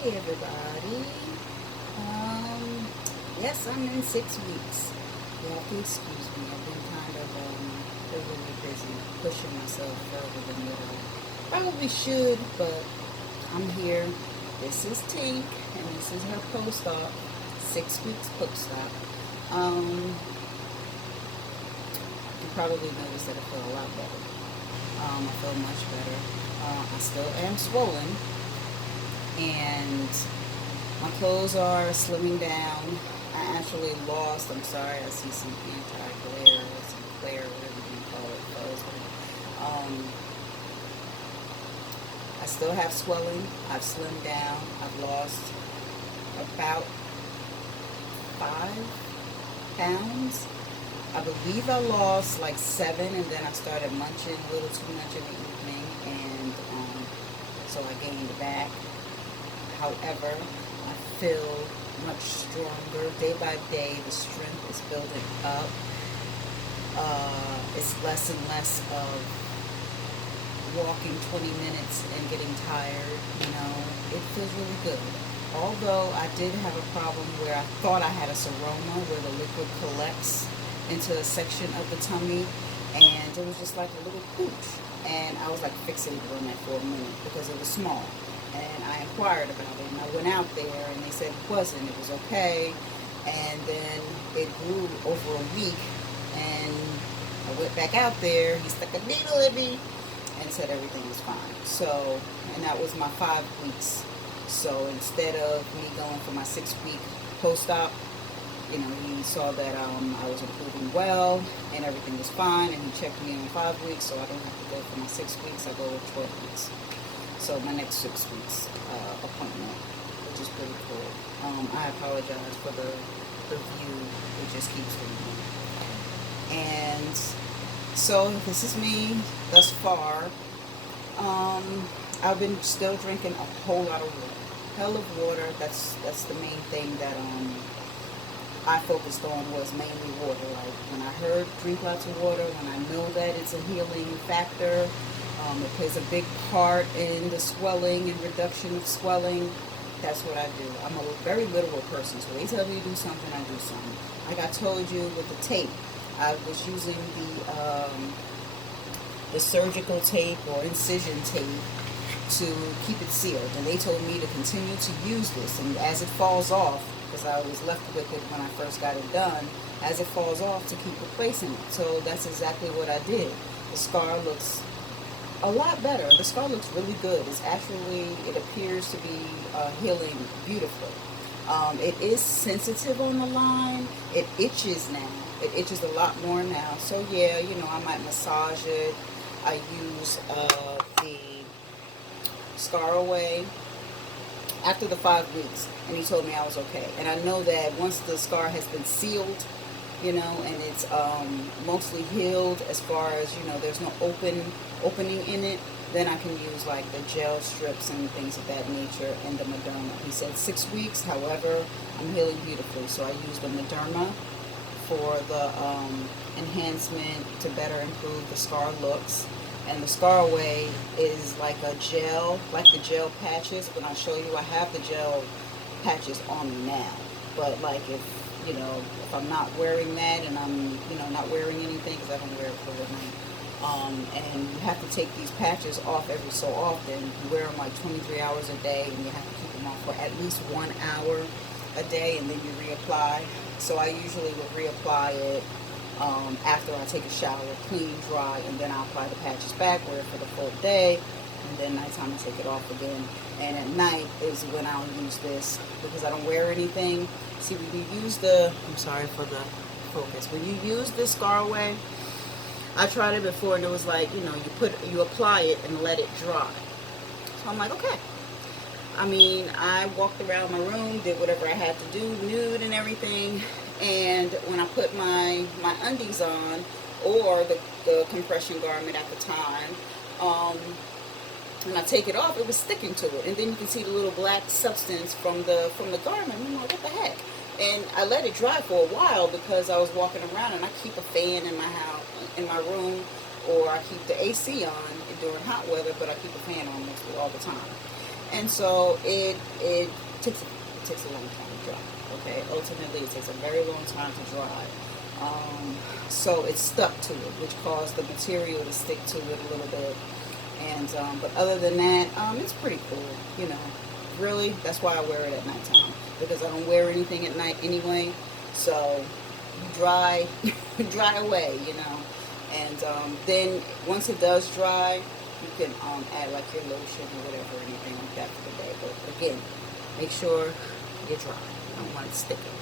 Hi everybody. Yes, I'm in 6 weeks. You have to excuse me. I've been kind of really busy pushing myself further than what I probably should, but I'm here. This is Tink, and this is her post-op. 6 weeks post-op. You probably noticed that I feel a lot better. I feel much better. I still am swollen, and my clothes are slimming down. I actually lost, I'm sorry, I see some anti-glare, some glare, whatever you call it. I still have swelling. I've slimmed down. I've lost about 5 pounds. I believe I lost like 7, and then I started munching a little too much in the evening, and so I gained back. However, I feel much stronger day by day. The strength is building up. It's less and less of walking 20 minutes and getting tired. It feels really good. Although I did have a problem where I thought I had a seroma, where the liquid collects into a section of the tummy, and it was just like a little pooch. And I was like fixated on that for a minute because it was small. And I inquired about it, and I went out there, and they said it wasn't. It was okay. And then it grew over a week, and I went back out there. He stuck a needle in me and said everything was fine. So, and that was my 5 weeks. So instead of me going for my 6-week post-op, he saw that I was improving well and everything was fine, and he checked me in 5 weeks, so I don't have to go for my 6 weeks. I go with 12 weeks. So my next 6 weeks appointment, which is pretty cool. I apologize for the view. It just keeps doing it. And so this is me thus far. I've been still drinking a whole lot of water. Hell of water. That's the main thing that I focused on, was mainly water. Like when I heard drink lots of water, when I know that it's a healing factor, it plays a big part in the swelling and reduction of swelling. That's what I do. I'm a very literal person, so they tell me to do something, I do something. Like I told you with the tape, I was using the surgical tape or incision tape to keep it sealed, and they told me to continue to use this, and as it falls off, because I was left with it when I first got it done, as it falls off, to keep replacing it. So that's exactly what I did. The scar looks a lot better. The scar looks really good. It appears to be healing beautifully. It is sensitive on the line. It itches now. It itches a lot more now. So yeah, I might massage it. I use the Scar Away after the 5 weeks, and he told me I was okay. And I know that once the scar has been sealed, and it's mostly healed, as far as there's no opening in it, then I can use like the gel strips and things of that nature, and the Mederma. He said 6 weeks. However, I'm healing beautifully, so I use the Mederma for the enhancement to better improve the scar looks. And the Scar Away is like a gel, like the gel patches. When I show you, I have the gel patches on me now. But like if I'm not wearing that, and I'm not wearing anything, because I don't wear it for the night, and you have to take these patches off every so often. You wear them like 23 hours a day, and you have to keep them off for at least 1 hour a day, and then you reapply. So I usually would reapply it after I take a shower, clean, dry, and then I apply the patches back, wear it for the full day, and then nighttime I take it off again. And at night is when I'll use this, because I don't wear anything. See, when you use I'm sorry for the focus, when you use this Scar Away, I tried it before, and it was like, you apply it and let it dry. So I'm like, okay. I walked around my room, did whatever I had to do, nude and everything, and when I put my undies on, or the compression garment at the time, when I take it off, it was sticking to it, and then you can see the little black substance from the garment. I'm like, what the heck? And I let it dry for a while, because I was walking around, and I keep a fan in my house, in my room, or I keep the AC on during hot weather, but I keep a fan on mostly all the time. And so it takes a long time to dry. Okay, ultimately it takes a very long time to dry. So it's stuck to it, which caused the material to stick to it a little bit. And but other than that, it's pretty cool. You know, really, that's why I wear it at nighttime, because I don't wear anything at night anyway. So you dry, dry away. You know, and then once it does dry, you can add like your lotion or whatever, anything like that for the day. But again, make sure you're dry. You don't want it sticking.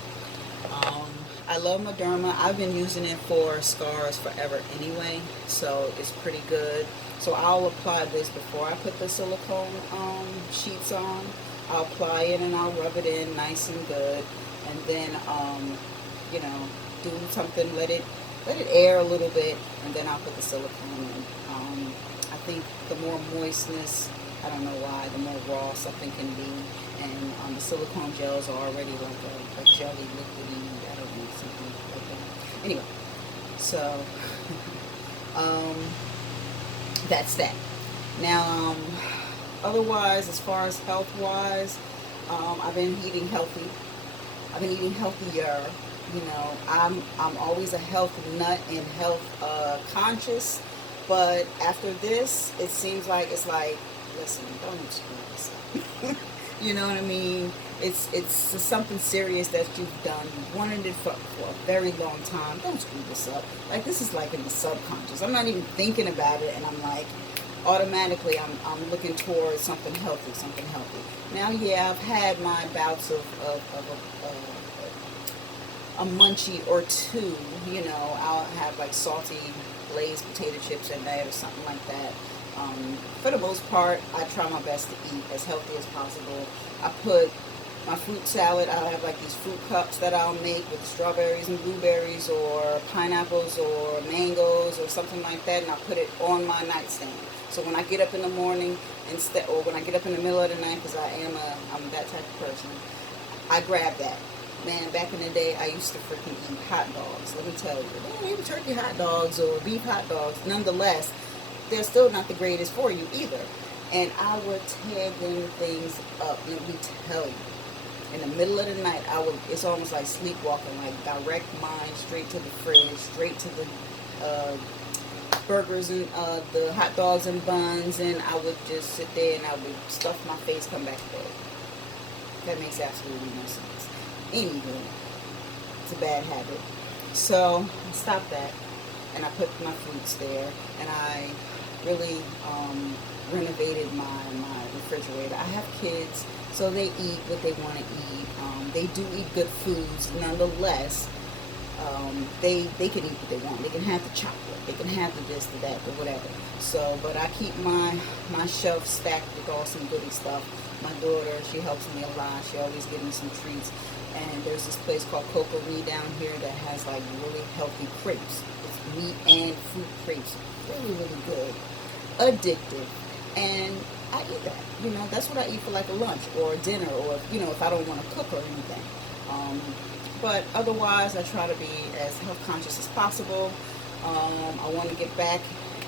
I love Moderna. I've been using it for scars forever anyway, so it's pretty good. So I'll apply this before I put the silicone sheets on. I'll apply it and I'll rub it in nice and good, and then you know, do something, let it air a little bit, and then I'll put the silicone in. I think the more moistness, I don't know why, the more raw something can be, and the silicone gels are already like a jelly liquidy, I don't know, something like that. Anyway, so that's that. Now, otherwise, as far as health-wise, I've been eating healthy. I've been eating healthier. You know, I'm always a health nut and health conscious, but after this, it seems like it's like, listen, don't screw this up. You know what I mean? It's something serious that you've done. You've wanted it for a very long time. Don't screw this up. Like, this is like in the subconscious. I'm not even thinking about it, and I'm like, automatically I'm looking towards something healthy, something healthy. Now, yeah, I've had my bouts of a munchie or two. You know, I'll have like salty glazed potato chips at night or something like that. For the most part, I try my best to eat as healthy as possible. I put my fruit salad, I'll have like these fruit cups that I'll make with strawberries and blueberries or pineapples or mangoes or something like that, and I'll put it on my nightstand. So when I get up in the morning, or when I get up in the middle of the night, because I'm that type of person, I grab that. Man, back in the day, I used to freaking eat hot dogs. Let me tell you, they don't even turkey hot dogs or beef hot dogs. Nonetheless, they're still not the greatest for you either. And I would tear them things up. Let me tell you, in the middle of the night, it's almost like sleepwalking, like direct mind straight to the fridge, straight to the burgers and the hot dogs and buns, and I would just sit there and I would stuff my face, come back to bed. That makes absolutely no sense. Anyway, it's a bad habit. So I stopped that, and I put my fruits there, and I really renovated my refrigerator. I have kids, so they eat what they want to eat. They do eat good foods. Nonetheless, they can eat what they want. They can have the chocolate. They can have the this, the that, or whatever. So, but I keep my shelf stacked with all some goody stuff. My daughter, she helps me a lot. She always gives me some treats. And there's this place called Coco Me down here that has like really healthy crepes. It's meat and fruit crepes. Really, really good. Addictive. And I eat that. You know, that's what I eat for like a lunch or a dinner, or, you know, if I don't want to cook or anything. But otherwise, I try to be as health conscious as possible. I want to get back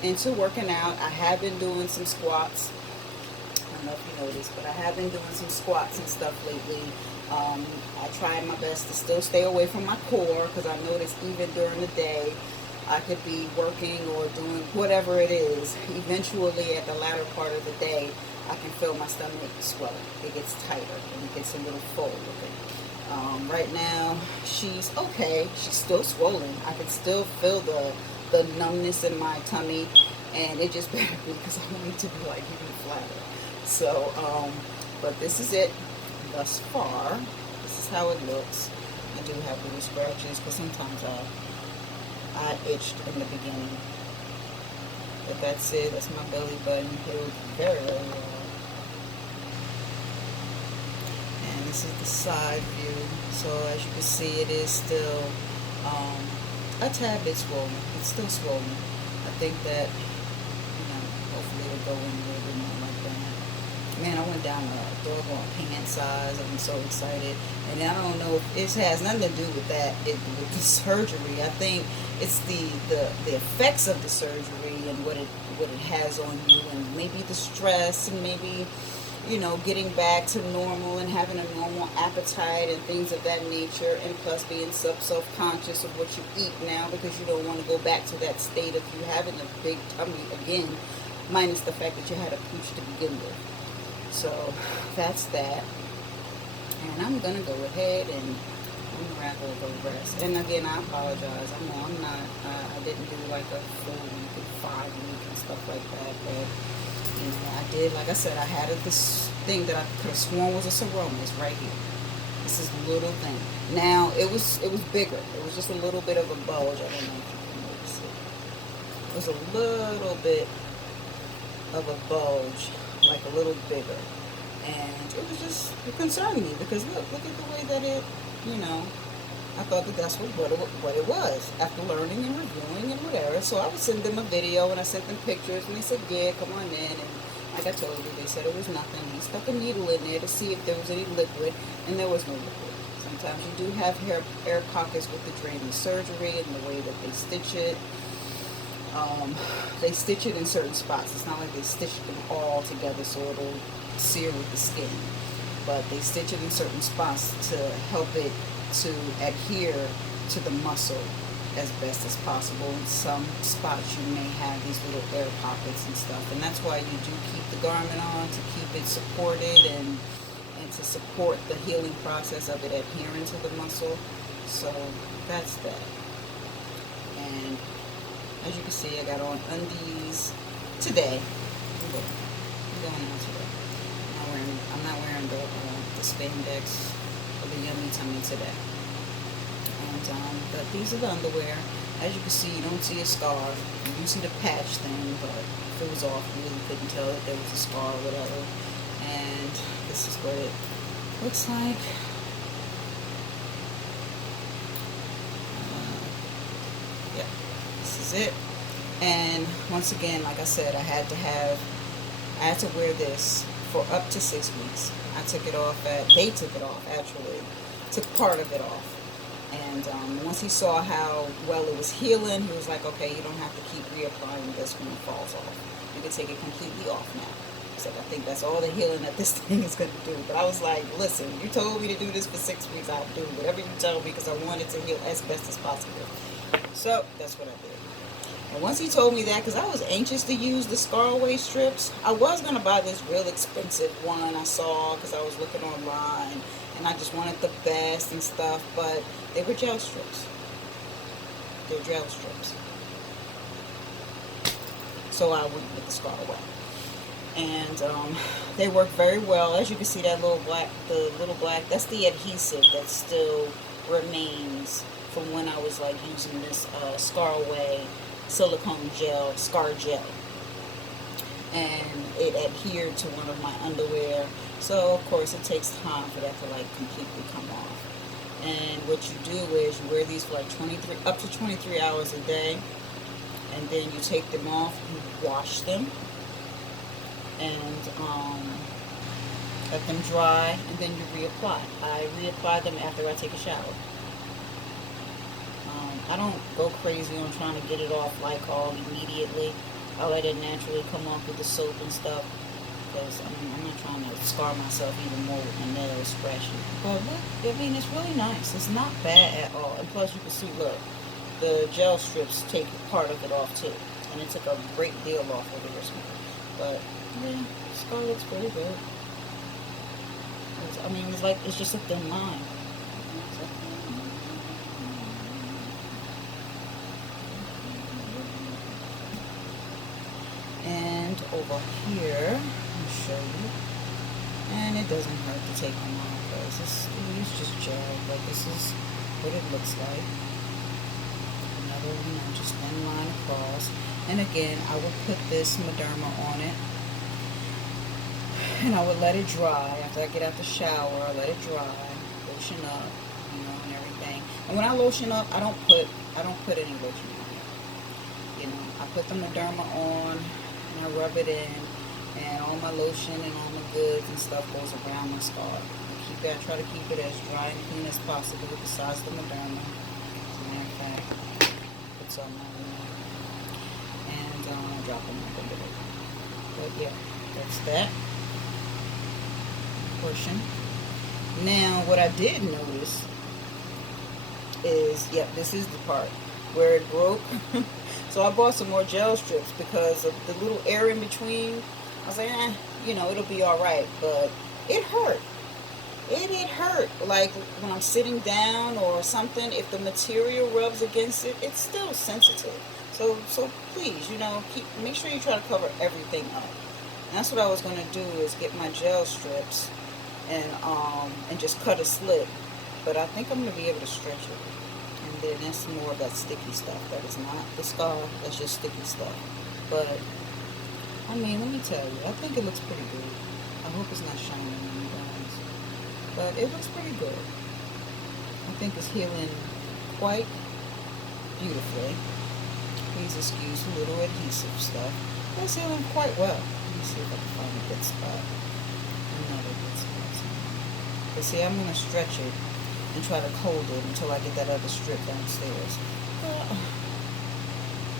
into working out. I have been doing some squats. I don't know if you know this, but I have been doing some squats and stuff lately. I try my best to still stay away from my core, because I notice even during the day, I could be working or doing whatever it is. Eventually, at the latter part of the day, I can feel my stomach swelling. It gets tighter and it gets a little full looking. Right now, she's okay. She's still swollen. I can still feel the numbness in my tummy, and it just better be, because I want it to be like even flatter. So, but this is it thus far. This is how it looks. I do have little scratches, because sometimes I itched in the beginning. But that's it. That's my belly button. It was very, very well. And this is the side view. So as you can see, it is still a tad bit swollen. It's still swollen. I think that, you know, hopefully it'll go in a little bit more like that. Man, I went down a doggone pant size. I'm so excited. And I don't know if it has nothing to do with that, with the surgery. I think it's the effects of the surgery and what it has on you, and maybe the stress, and maybe you know, getting back to normal and having a normal appetite and things of that nature, and plus being self-conscious of what you eat now, because you don't want to go back to that state of you having a big tummy again, minus the fact that you had a pooch to begin with. So that's that. And I'm gonna go ahead and unravel the rest. And again, I apologize. I know I'm not. I didn't do like a full week and 5 week and stuff like that, but you know, I did. Like I said, I had this thing that I could have sworn was a seroma. It's right here. This is a little thing. Now it was bigger. It was just a little bit of a bulge. I don't know if you can notice it. It was a little bit of a bulge, like a little bigger. And it was just, it concerned me because look at the way that it, you know, I thought that that's what it was after learning and reviewing and whatever. So I would send them a video and I sent them pictures and they said, yeah, come on in. And like I told you, they said it was nothing. He stuck a needle in there to see if there was any liquid, and there was no liquid. Sometimes you do have air pockets with the drainless surgery and the way that they stitch it. They stitch it in certain spots. It's not like they stitch them all together so it'll sear with the skin, but they stitch it in certain spots to help it to adhere to the muscle as best as possible. In some spots you may have these little air pockets and stuff, and that's why you do keep the garment on, to keep it supported and to support the healing process of it adhering to the muscle. So that's that. And as you can see, I got on undies today. I'm going on today. I'm not wearing the spandex or the yummy tummy today. And but these are the underwear. As you can see, you don't see a scar. You do see the patch thing, but if it was off, you really couldn't tell that there was a scar or whatever. And this is what it looks like. Yeah, this is it. And once again, like I said, I had to wear this for up to 6 weeks. I took it off they took it off actually, took part of it off. And once he saw how well it was healing, he was like, okay, you don't have to keep reapplying this when it falls off. You can take it completely off now. He said, I think that's all the healing that this thing is going to do. But I was like, listen, you told me to do this for 6 weeks. I'll do whatever you tell me because I want it to heal as best as possible. So that's what I did. And once he told me that, because I was anxious to use the scar away strips, I was going to buy this real expensive one I saw because I was looking online and I just wanted the best and stuff, but they were gel strips. They're gel strips. So I went with the scar away. And they work very well. As you can see, that little black, that's the adhesive that still remains from when I was like using this scar away silicone gel, scar gel, and it adhered to one of my underwear. So of course it takes time for that to like completely come off. And what you do is you wear these for like up to 23 hours a day, and then you take them off, you wash them, and let them dry, and then you reapply. I reapply them after I take a shower. I don't go crazy on trying to get it off like all immediately. I let it naturally come off with the soap and stuff, because I'm not trying to scar myself even more with my nails scratching. But look, I mean, it's really nice. It's not bad at all. And plus you can see, look, the gel strips take part of it off too. And it took a great deal off of the wrist. But yeah, the scar looks pretty good. I mean, it's just a thin line. And over here, I'll show you. And it doesn't hurt to take them off because it's just gel, but this is what it looks like. Another, just thin line across. And again, I would put this Mederma on it, and I would let it dry. After I get out the shower, I let it dry, lotion up, and everything. And when I lotion up, I don't put any lotion on. I put the Mederma on, and I rub it in, and all my lotion and all my goods and stuff goes around my scar. I try to keep it as dry and clean as possible with the size of the Mederma. As a matter of fact, put some on there, and drop them up a little. But yeah, that's that. portion. Now, what I did notice is, yep, this is the part where it broke. So I bought some more gel strips because of the little air in between. I was like, you know, it'll be all right, but it hurt. It hurt. Like when I'm sitting down or something, if the material rubs against it, it's still sensitive. So please, you know, make sure you try to cover everything up. And that's what I was gonna do, is get my gel strips and just cut a slit. But I think I'm gonna be able to stretch it. And then that's more of that sticky stuff. That is not the scar. That's just sticky stuff. But I mean, let me tell you, I think it looks pretty good. I hope it's not shining on you guys, but it looks pretty good. I think it's healing quite beautifully. Please excuse a little adhesive stuff. It's healing quite well. Let me see if I can find a good spot. Another good spot. But see, I'm going to stretch it and try to hold it until I get that other strip downstairs.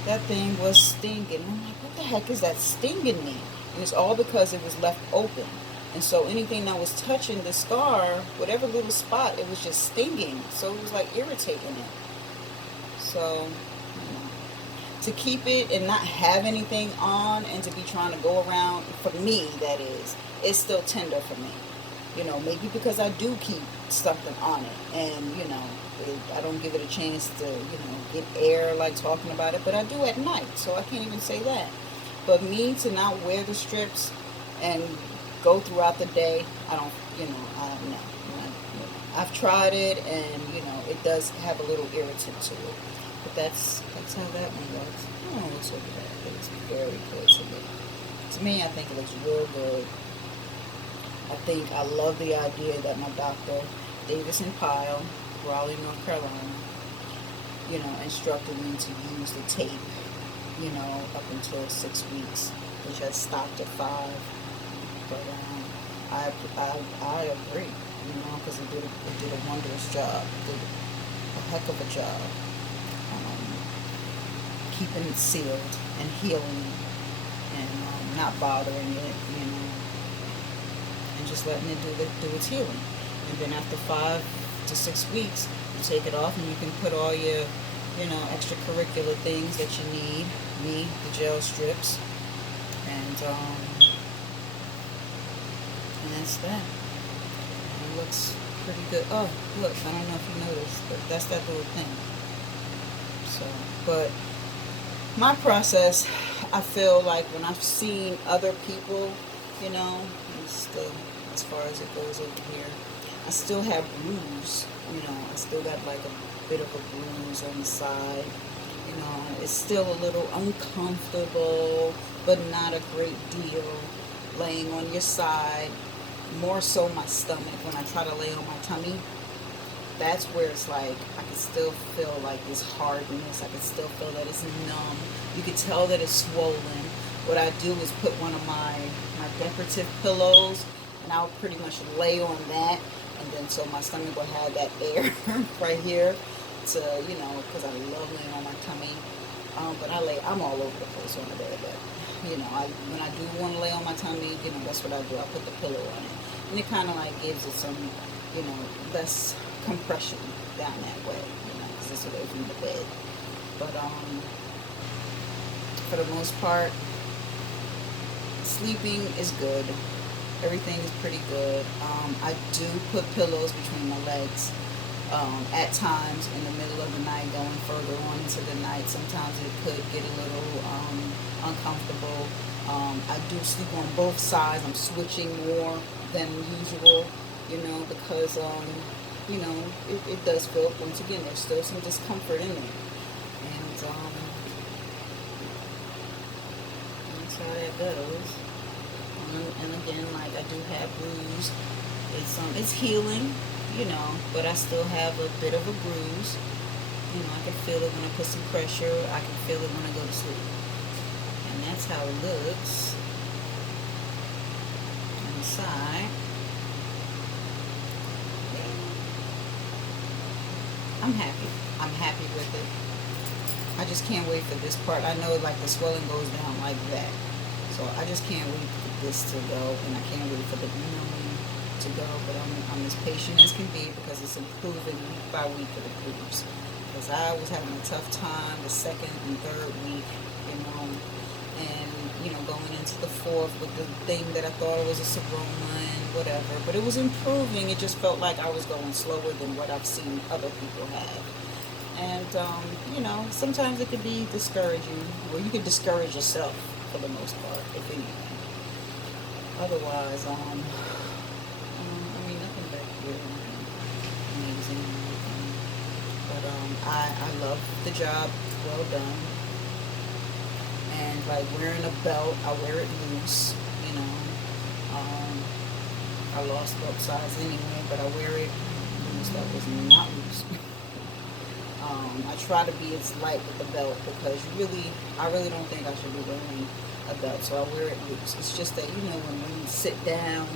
That thing was stinging. I'm like, what the heck is that stinging me? And it's all because it was left open. And so anything that was touching the scar, whatever little spot, it was just stinging. So it was like irritating it. So, you know, to keep it and not have anything on and to be trying to go around, for me that is, it's still tender for me. You know, maybe because I do keep something on it, and you know, I don't give it a chance to, you know, get air like talking about it, but I do at night, so I can't even say that. But me to not wear the strips and go throughout the day, I don't, you know, no. I've tried it, and you know, it does have a little irritant to it. But that's how that one looks. I don't know what's over there. It looks very good to me. To me, I think it looks real good. I love the idea that my doctor, Davis and Pyle, Raleigh, North Carolina, you know, instructed me to use the tape, you know, up until 6 weeks, which has stopped at 5. But I agree, you know, because it did a wondrous job. It did a heck of a job, keeping it sealed and healing and not bothering it, you know. And just letting it do its healing. And then after 5 to 6 weeks, you take it off and you can put all your, you know, extracurricular things that you need. Me, the gel strips, and that's that. And it looks pretty good. Oh, look, I don't know if you noticed, but that's that little thing. So, but my process, I feel like when I've seen other people, you know, still, as far as it goes over here, I still have bruise, you know, I still got like a bit of a bruise on the side, you know, it's still a little uncomfortable, but not a great deal, laying on your side, more so my stomach. When I try to lay on my tummy, that's where it's like, I can still feel like this hardness, I can still feel that it's numb, you can tell that it's swollen. What I do is put one of my decorative pillows, and I'll pretty much lay on that, and then so my stomach will have that air right here to, you know, because I love laying on my tummy. But I'm all over the place on the bed. But, you know, when I do want to lay on my tummy, you know, that's what I do. I put the pillow on it, and it kind of like gives it some, you know, less compression down that way, you know, because it's away from the bed. But for the most part, sleeping is good. Everything is pretty good. I do put pillows between my legs at times in the middle of the night, going further on into the night. Sometimes it could get a little uncomfortable. I do sleep on both sides. I'm switching more than usual, you know, because, you know, it does feel, once again, there's still some discomfort in it. And that's how that goes. And again, like, I do have bruise. It's healing, you know, but I still have a bit of a bruise. You know, I can feel it when I put some pressure. I can feel it when I go to sleep. And that's how it looks on the side. I'm happy. I'm happy with it. I just can't wait for this part. I know, like, the swelling goes down like that. So I just can't wait for this to go, and I can't wait for the numbing to go, but I'm as patient as can be because it's improving week by week for the glutes. Because I was having a tough time the second and third week, you know, and, you know, going into the fourth with the thing that I thought was a seroma and whatever. But it was improving. It just felt like I was going slower than what I've seen other people have. And, you know, sometimes it could be discouraging. Well, you could discourage yourself for the most part, if anything. Otherwise, I mean, nothing back here amazing or anything. But, I love the job. Well done. And, like, wearing a belt, I wear it loose, you know. I lost belt size anyway, but I wear it loose. That was not loose. I try to be as light with the belt because I really don't think I should be wearing a belt, so I wear it loose. It's just that, you know, when women sit down,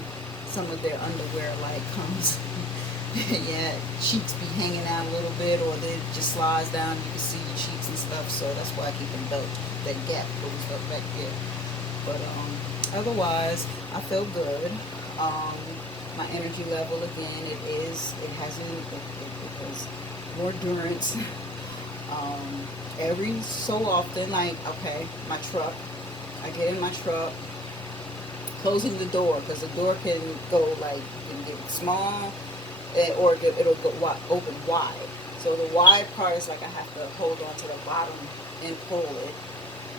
some of their underwear like comes, yeah, cheeks be hanging out a little bit, or they just slides down, you can see your cheeks and stuff, so that's why I keep them belt, that gap goes up back there. But otherwise, I feel good. My energy level, again, it has more endurance. Every so often, like, okay, my truck, I get in my truck, closing the door, because the door can go, like, you can get small, or it'll go open wide. So the wide part is like I have to hold on to the bottom and pull it,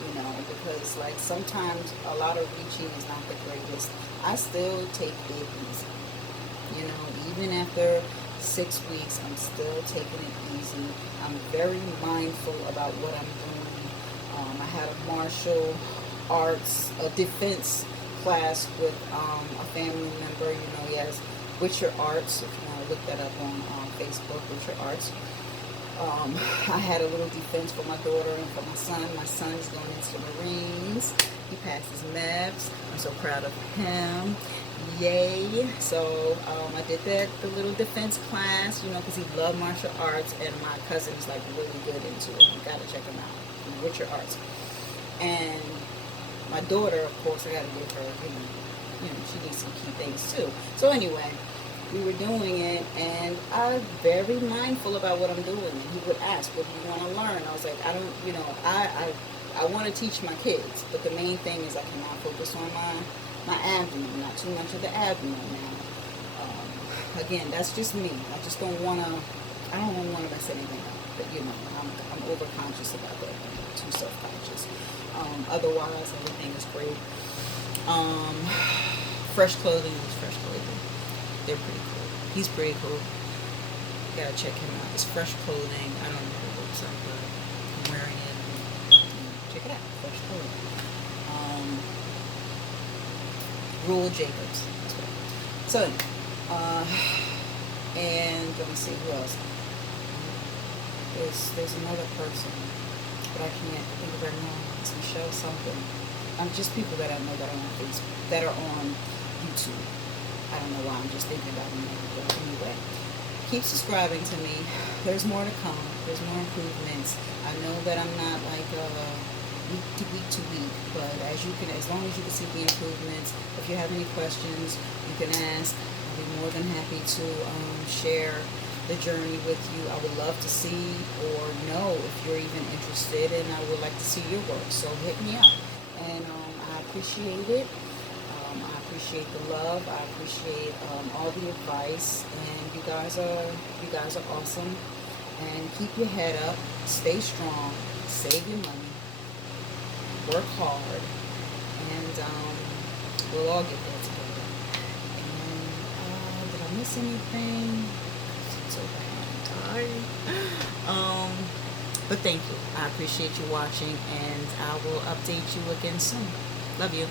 you know, because, like, sometimes a lot of reaching is not the greatest. I still take it easy, you know, even after 6 weeks, I'm still taking it easy. I'm very mindful about what I'm doing. I had a martial arts, a defense class with a family member. You know, he has Witcher Arts. If you want to look that up on Facebook, Witcher Arts. I had a little defense for my daughter and for my son. My son is going into the Marines. He passed his MEBS. I'm so proud of him. Yay. So I did the little defense class, you know, because he loved martial arts, and my cousin's like really good into it. You got to check him out. Witcher Arts. And my daughter, of course, I got to give her, you know, she needs some key things too. So anyway, we were doing it, and I'm very mindful about what I'm doing. And he would ask, what do you want to learn? I was like, I don't, you know, I want to teach my kids, but the main thing is I cannot focus on my abdomen, not too much of the abdomen now. Again, that's just me. I just don't want to, I don't want to mess anything up. But, you know, I'm over-conscious about that. I'm too self-conscious. Otherwise, everything is great. Fresh clothing is fresh clothing. They're pretty cool. He's pretty cool. You gotta check him out. It's Fresh Clothing. I don't know the website, but I'm wearing it. Check it out. Fresh Clothing. Rule Jacobs. That's right. So, and let me see who else. There's another person, but I can't think of her name. It's Michelle something. Just people that I know that are on Facebook, that are on YouTube. I don't know why I'm just thinking about them. But anyway, keep subscribing to me. There's more to come. There's more improvements. I know that I'm not like week to week, but as long as you can see the improvements. If you have any questions, you can ask. I'll be more than happy to share the journey with you. I would love to see or know if you're even interested, and I would like to see your work. So hit me up, and I appreciate it. I appreciate the love. I appreciate all the advice, and you guys are awesome. And keep your head up. Stay strong. Save your money. Work hard, and we'll all get there together. And did I miss anything? So bad. But thank you. I appreciate you watching, and I will update you again soon. Love you.